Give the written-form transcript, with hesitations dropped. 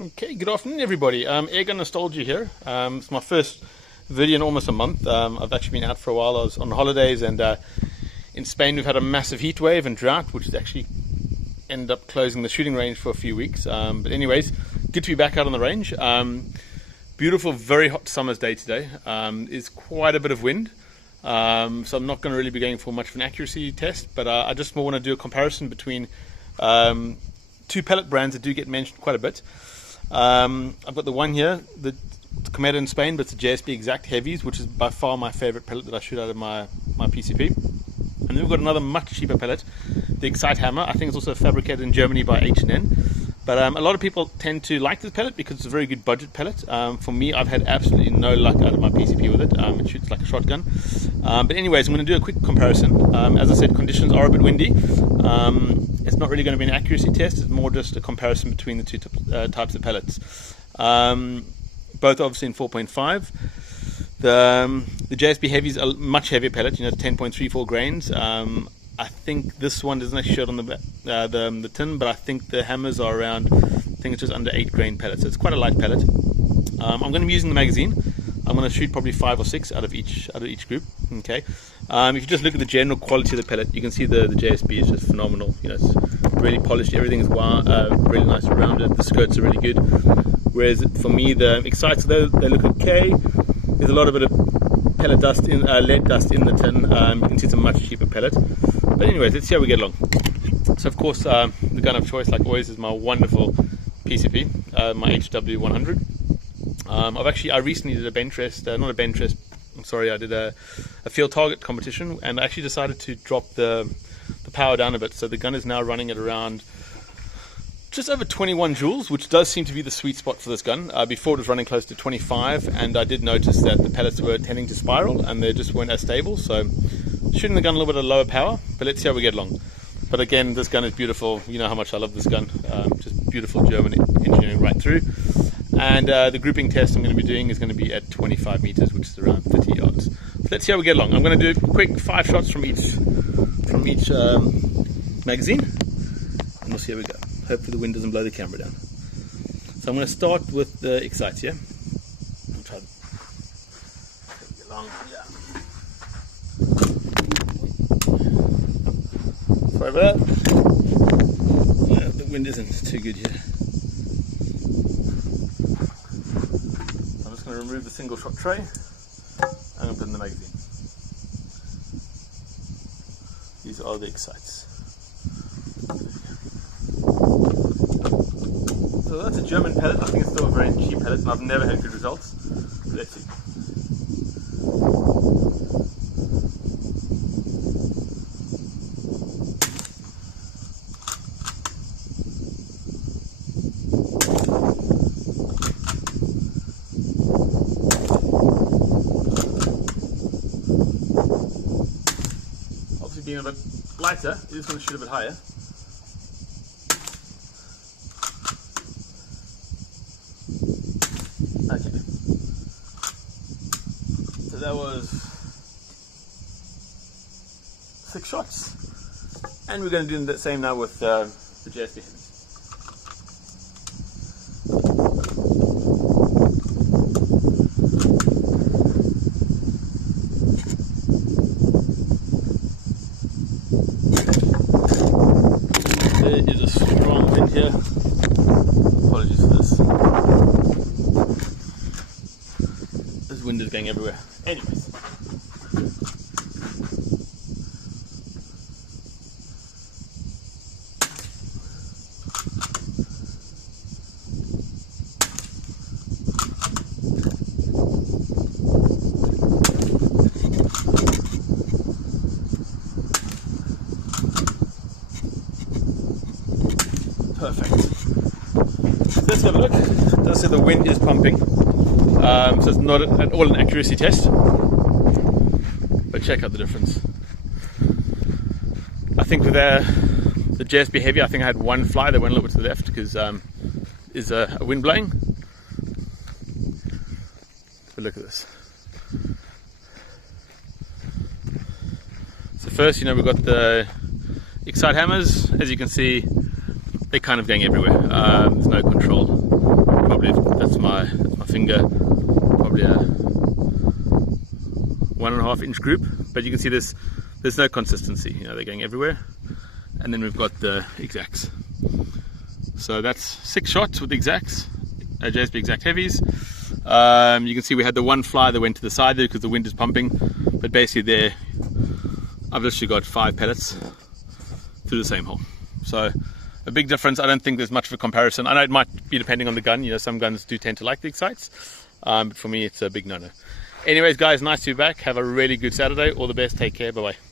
Okay, good afternoon everybody. Airgun Nostalgia here. It's my first video in almost a month. I've actually been out for a while. I was on holidays, and in Spain we've had a massive heat wave and drought, which has actually ended up closing the shooting range for a few weeks. But anyways, good to be back out on the range. Beautiful, very hot summer's day today. Is quite a bit of wind. So I'm not going to really be going for much of an accuracy test, but I just more want to do a comparison between two pellet brands that do get mentioned quite a bit. I've got the one here, the Cometa in Spain, but it's the JSB Exact Heavies, which is by far my favorite pellet that I shoot out of my PCP. And then we've got another much cheaper pellet, the Excite Hammer. I think it's also fabricated in Germany by H&N. But a lot of people tend to like this pellet because it's a very good budget pellet. For me, I've had absolutely no luck out of my PCP with it. It shoots like a shotgun. But anyways, I'm going to do a quick comparison. As I said, conditions are a bit windy. It's not really going to be an accuracy test. It's more just a comparison between the two types of pellets. Both obviously in 4.5. The JSB Heavies are much heavier pellet, 10.34 grains. I think this one doesn't actually show it on the tin, but I think the hammers are around, I think it's just under 8 grain pellets, so it's quite a light pellet. I'm going to be using the magazine. I'm going to shoot probably 5 or 6 out of each group. Okay. If you just look at the general quality of the pellet, you can see the JSB is just phenomenal. It's really polished. Everything is really nice and rounded. The skirts are really good. Whereas for me, the Excites, they look okay. There's a lot of pellet dust lead dust in the tin. You can see it's a much cheaper pellet. But anyways, let's see how we get along. So of course, the gun of choice, like always, is my wonderful PCP, my HW100. I recently did a bench rest, not a bench rest, I'm sorry, I did a field target competition, and I actually decided to drop the power down a bit. So the gun is now running at around just over 21 joules, which does seem to be the sweet spot for this gun. Before it was running close to 25, and I did notice that the pellets were tending to spiral and they just weren't as stable. So shooting the gun a little bit at lower power, but let's see how we get along. But again, this gun is beautiful. You know how much I love this gun. Just beautiful German engineering right through. And the grouping test I'm going to be doing is going to be at 25 meters, which is around 30 yards. So let's see how we get along. I'm going to do a quick 5 shots from each magazine, and we'll see how we go. Hopefully the wind doesn't blow the camera down. So I'm going to start with the Excites here. I'll try to get along. Yeah. Sorry about that. Yeah, the wind isn't too good here. I'm just going to remove the single shot tray and I'm going to put in the magazine. These are the Excites. So that's a German pellet. I think it's still a very cheap pellet, and I've never had good results. Let's see. Obviously being a bit lighter, it is going to shoot a bit higher. Okay, so that was 6 shots, and we're going to do the same now with the JSB Heavies. There is a strong wind here. Apologies for this. This wind is going everywhere. Anyways. Perfect. So let's have a look. It does say the wind is pumping. So it's not at all an accuracy test. But check out the difference. I think with the JSB Heavy, I think I had one fly that went a little bit to the left because is a wind blowing. But look at this. So first, we've got the Excite hammers. As you can see, they're kind of going everywhere. There's no control. 1.5 inch group, but you can see there's no consistency, you know, they're going everywhere. And then we've got the exacts. So that's 6 shots with exacts, JSP exact heavies. You can see we had the one fly that went to the side there because the wind is pumping, but basically there I've literally got 5 pellets through the same hole. So a big difference. I don't think there's much of a comparison. I know it might be depending on the gun, you know, some guns do tend to like the excites, but for me it's a big no-no. Anyways guys, nice to be back. Have a really good Saturday. All the best, take care, bye bye.